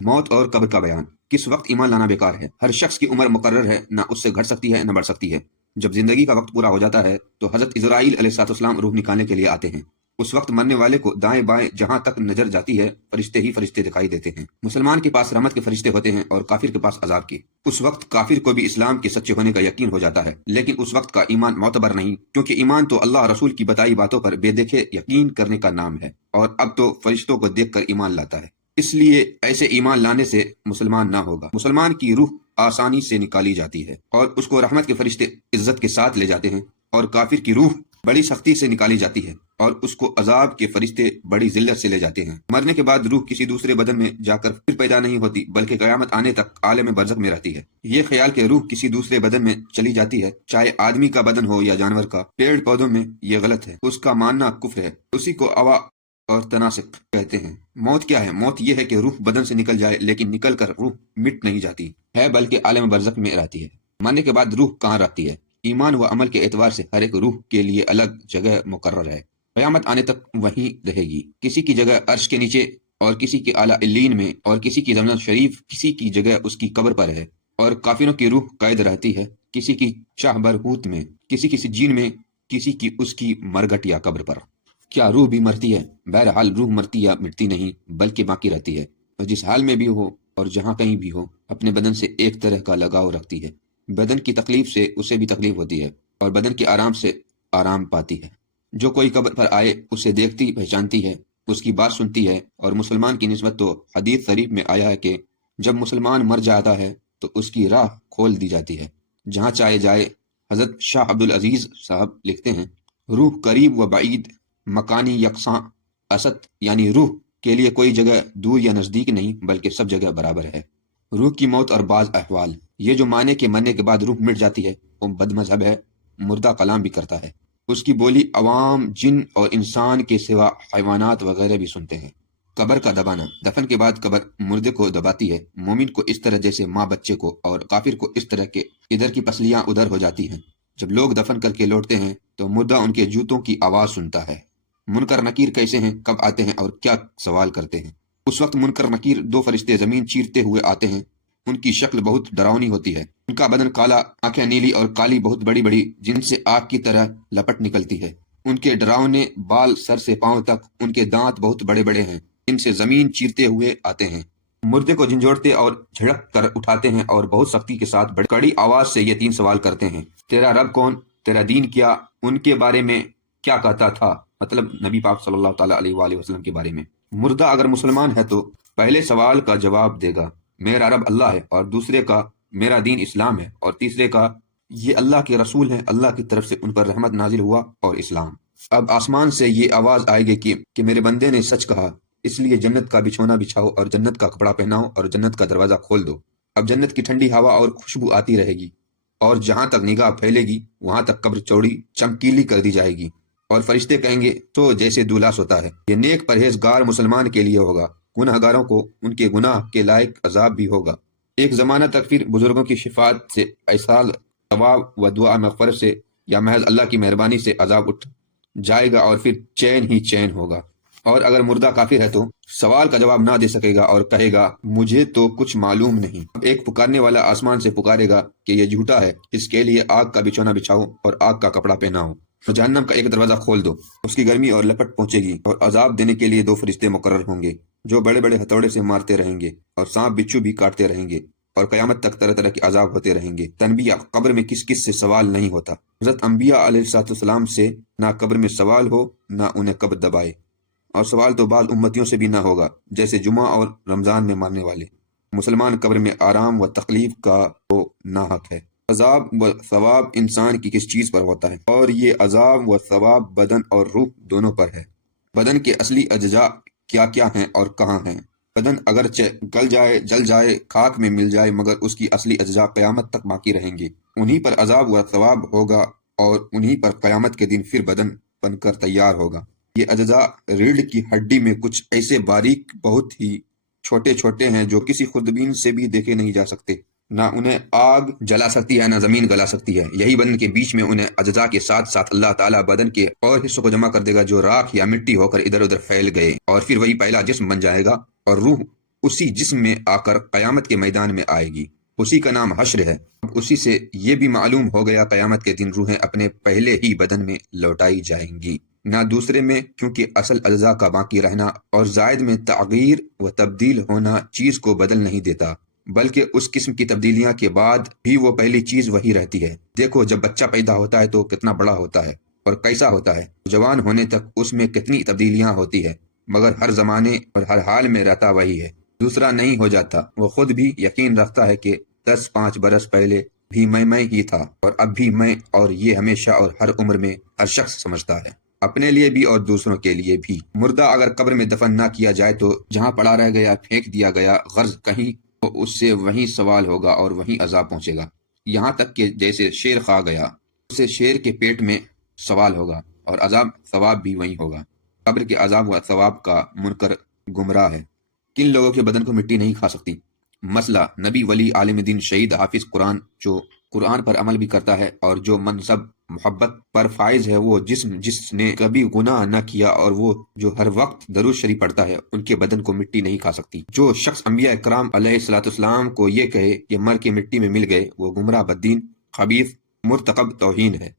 موت اور قبر کا بیان۔ کس وقت ایمان لانا بیکار ہے؟ ہر شخص کی عمر مقرر ہے، نہ اس سے گھٹ سکتی ہے نہ بڑھ سکتی ہے۔ جب زندگی کا وقت پورا ہو جاتا ہے تو حضرت اسرائیل علیہ السلام روح نکالنے کے لیے آتے ہیں۔ اس وقت مرنے والے کو دائیں بائیں جہاں تک نظر جاتی ہے فرشتے ہی فرشتے دکھائی دیتے ہیں۔ مسلمان کے پاس رحمت کے فرشتے ہوتے ہیں اور کافر کے پاس عذاب کے۔ اس وقت کافر کو بھی اسلام کے سچے ہونے کا یقین ہو جاتا ہے، لیکن اس وقت کا ایمان معتبر نہیں، کیونکہ ایمان تو اللہ رسول کی بتائی باتوں پر بے دیکھے یقین کرنے کا نام ہے، اور اب تو فرشتوں کو دیکھ کر ایمان لاتا ہے۔ اس لیے ایسے ایمان لانے سے مسلمان نہ ہوگا۔ مسلمان کی روح آسانی سے نکالی جاتی ہے اور اس کو رحمت کے فرشتے عزت کے ساتھ لے جاتے ہیں، اور کافر کی روح بڑی سختی سے نکالی جاتی ہے اور اس کو عذاب کے فرشتے بڑی ذلت سے لے جاتے ہیں۔ مرنے کے بعد روح کسی دوسرے بدن میں جا کر پھر پیدا نہیں ہوتی، بلکہ قیامت آنے تک عالم برزخ میں رہتی ہے۔ یہ خیال کہ روح کسی دوسرے بدن میں چلی جاتی ہے، چاہے آدمی کا بدن ہو یا جانور کا، پیڑ پودوں میں، یہ غلط ہے۔ اس کا ماننا کفر ہے۔ اسی کو اوا اور تناسق کہتے ہیں۔ موت کیا ہے؟ موت یہ ہے کہ روح بدن سے نکل جائے، لیکن نکل کر روح مٹ نہیں جاتی ہے بلکہ عالم برزخ میں رہتی ہے۔ مرنے کے بعد روح کہاں رہتی ہے؟ ایمان و عمل کے اعتبار سے ہر ایک روح کے لیے الگ جگہ مقرر ہے، قیامت آنے تک وہیں رہے گی۔ کسی کی جگہ عرش کے نیچے، اور کسی کی اعلیٰ علین میں، اور کسی کی زمین شریف، کسی کی جگہ اس کی قبر پر ہے۔ اور کافروں کی روح قید رہتی ہے کسی کی چاہ برہوت میں، کسی کی سجین میں، کسی کی اس کی مرگٹ یا قبر پر۔ کیا روح بھی مرتی ہے؟ بہرحال روح مرتی یا مٹتی نہیں، بلکہ باقی رہتی ہے، اور جس حال میں بھی ہو اور جہاں کہیں بھی ہو اپنے بدن سے ایک طرح کا لگاؤ رکھتی ہے۔ بدن کی تکلیف سے اسے بھی تکلیف ہوتی ہے، اور بدن کے آرام سے آرام پاتی ہے۔ جو کوئی قبر پر آئے اسے دیکھتی پہچانتی ہے، اس کی بات سنتی ہے، اور مسلمان کی نسبت تو حدیث شریف میں آیا ہے کہ جب مسلمان مر جاتا ہے تو اس کی راہ کھول دی جاتی ہے جہاں چاہے جائے۔ حضرت شاہ عبدالعزیز صاحب لکھتے ہیں، روح قریب و بعید مکانی یکساں است، یعنی روح کے لیے کوئی جگہ دور یا نزدیک نہیں، بلکہ سب جگہ برابر ہے۔ روح کی موت اور بعض احوال۔ یہ جو مانے کہ مرنے کے بعد روح مٹ جاتی ہے وہ بد مذہب ہے، مردہ کلام بھی کرتا ہے۔ اس کی بولی عوام، جن اور انسان کے سوا حیوانات وغیرہ بھی سنتے ہیں۔ قبر کا دبانا۔ دفن کے بعد قبر مردے کو دباتی ہے، مومن کو اس طرح جیسے ماں بچے کو، اور کافر کو اس طرح کہ ادھر کی پسلیاں ادھر ہو جاتی ہیں۔ جب لوگ دفن کر کے لوٹتے ہیں تو مردہ ان کے جوتوں کی آواز سنتا ہے۔ منکر نکیر کیسے ہیں، کب آتے ہیں اور کیا سوال کرتے ہیں؟ اس وقت منکر نکیر دو فرشتے زمین چیرتے ہوئے آتے ہیں۔ ان کی شکل بہت ڈراؤنی ہوتی ہے، ان کا بدن کالا، آنکھیں نیلی اور کالی بہت بڑی بڑی، جن سے آگ کی طرح لپٹ نکلتی ہے۔ ان کے ڈراؤنے بال سر سے پاؤں تک، ان کے دانت بہت بڑے بڑے ہیں، ان سے زمین چیرتے ہوئے آتے ہیں۔ مردے کو جھنجھوڑتے اور جھڑک کر اٹھاتے ہیں، اور بہت سختی کے ساتھ بڑی کڑی آواز سے یہ تین سوال کرتے ہیں: تیرا رب کون؟ تیرا دین کیا؟ ان کے بارے میں کیا کہتا تھا؟ مطلب نبی پاک صلی اللہ تعالیٰ علیہ وآلہ وسلم کے بارے میں۔ مردہ اگر مسلمان ہے تو پہلے سوال کا جواب دے گا، میرا رب اللہ ہے، اور دوسرے کا میرا دین اسلام ہے، اور تیسرے کا یہ اللہ کے رسول ہیں، اللہ کی طرف سے ان پر رحمت نازل ہوا اور اسلام۔ اب آسمان سے یہ آواز آئے گی کہ میرے بندے نے سچ کہا، اس لیے جنت کا بچھونا بچھاؤ اور جنت کا کپڑا پہناؤ اور جنت کا دروازہ کھول دو۔ اب جنت کی ٹھنڈی ہوا اور خوشبو آتی رہے گی، اور جہاں تک نگاہ پھیلے گی وہاں تک قبر چوڑی چمکیلی کر دی جائے گی، اور فرشتے کہیں گے تو جیسے دولہا سوتا ہے۔ یہ نیک پرہیزگار مسلمان کے لیے ہوگا، گناہ گاروں کو ان کے گناہ کے لائق عذاب بھی ہوگا۔ ایک زمانہ تک پھر بزرگوں کی شفاعت سے، ایصال ثواب و دعا مغفرت سے، یا محض اللہ کی مہربانی سے عذاب اٹھ جائے گا، اور پھر چین ہی چین ہوگا۔ اور اگر مردہ کافر ہے تو سوال کا جواب نہ دے سکے گا اور کہے گا مجھے تو کچھ معلوم نہیں۔ اب ایک پکارنے والا آسمان سے پکارے گا کہ یہ جھوٹا ہے، اس کے لیے آگ کا بچھونا بچھاؤ اور آگ کا کپڑا پہناؤ۔ تو جہنم کا ایک دروازہ کھول دو، اس کی گرمی اور لپٹ پہنچے گی، اور عذاب دینے کے لیے دو فرشتے مقرر ہوں گے جو بڑے بڑے ہتھوڑے سے مارتے رہیں گے، اور سانپ بچھو بھی کاٹتے رہیں گے، اور قیامت تک طرح طرح کے عذاب ہوتے رہیں گے۔ تنبیہ: قبر میں کس کس سے سوال نہیں ہوتا؟ حضرت انبیاء علیہ السلام سے نہ قبر میں سوال ہو، نہ انہیں قبر دبائے، اور سوال تو بعض امتیوں سے بھی نہ ہوگا، جیسے جمعہ اور رمضان میں ماننے والے۔ مسلمان قبر میں آرام و تکلیف کا تو ناحق ہے۔ عذاب و ثواب انسان کی کس چیز پر ہوتا ہے؟ اور یہ عذاب و ثواب بدن اور روح دونوں پر ہے۔ بدن کے اصلی اجزاء کیا کیا ہیں اور کہاں ہیں؟ بدن اگرچہ گل جائے، جل جائے، خاک میں مل جائے، مگر اس کی اصلی اجزاء قیامت تک باقی رہیں گے، انہی پر عذاب و ثواب ہوگا، اور انہی پر قیامت کے دن پھر بدن بن کر تیار ہوگا۔ یہ اجزاء ریڑھ کی ہڈی میں کچھ ایسے باریک، بہت ہی چھوٹے چھوٹے ہیں جو کسی خوردبین سے بھی دیکھے نہیں جا سکتے، نہ انہیں آگ جلا سکتی ہے نہ زمین گلا سکتی ہے۔ یہی بدن کے بیچ میں انہیں اجزاء کے ساتھ ساتھ اللہ تعالیٰ بدن کے اور حصوں کو جمع کر دے گا جو راکھ یا مٹی ہو کر ادھر ادھر پھیل گئے، اور پھر وہی پہلا جسم بن جائے گا، اور روح اسی جسم میں آ کر قیامت کے میدان میں آئے گی، اسی کا نام حشر ہے۔ اب اسی سے یہ بھی معلوم ہو گیا قیامت کے دن روحیں اپنے پہلے ہی بدن میں لوٹائی جائیں گی، نہ دوسرے میں، کیونکہ اصل اجزاء کا باقی رہنا اور زائد میں تغییر و تبدیل ہونا چیز کو بدل نہیں دیتا، بلکہ اس قسم کی تبدیلیاں کے بعد بھی وہ پہلی چیز وہی رہتی ہے۔ دیکھو جب بچہ پیدا ہوتا ہے تو کتنا بڑا ہوتا ہے اور کیسا ہوتا ہے، جوان ہونے تک اس میں کتنی تبدیلیاں ہوتی ہے، مگر ہر زمانے اور ہر حال میں رہتا وہی ہے، دوسرا نہیں ہو جاتا۔ وہ خود بھی یقین رکھتا ہے کہ 10-5 برس پہلے بھی میں ہی تھا، اور اب بھی میں، اور یہ ہمیشہ اور ہر عمر میں ہر شخص سمجھتا ہے، اپنے لیے بھی اور دوسروں کے لیے بھی۔ مردہ اگر قبر میں دفن نہ کیا جائے تو جہاں پڑا رہ گیا، پھینک دیا گیا، غرض کہیں، تو اس سے وہیں سوال ہوگا اور وہیں عذاب پہنچے گا، یہاں تک کہ جیسے شیر کھا گیا، اس سے شیر کے پیٹ میں سوال ہوگا، اور عذاب ثواب بھی وہیں ہوگا۔ قبر کے عذاب و ثواب کا منکر گمراہ ہے۔ کن لوگوں کے بدن کو مٹی نہیں کھا سکتی؟ مسئلہ نبی، ولی، عالم دین، شہید، حافظ قرآن، جو قرآن پر عمل بھی کرتا ہے اور جو منصب محبت پر فائز ہے، وہ جسم جس نے کبھی گناہ نہ کیا اور وہ جو ہر وقت درود شریف پڑھتا ہے، ان کے بدن کو مٹی نہیں کھا سکتی۔ جو شخص انبیاء اکرام علیہ الصلوۃ والسلام کو یہ کہے کہ مر کے مٹی میں مل گئے، وہ گمراہ، بددین، خبیث، مرتکب توہین ہے۔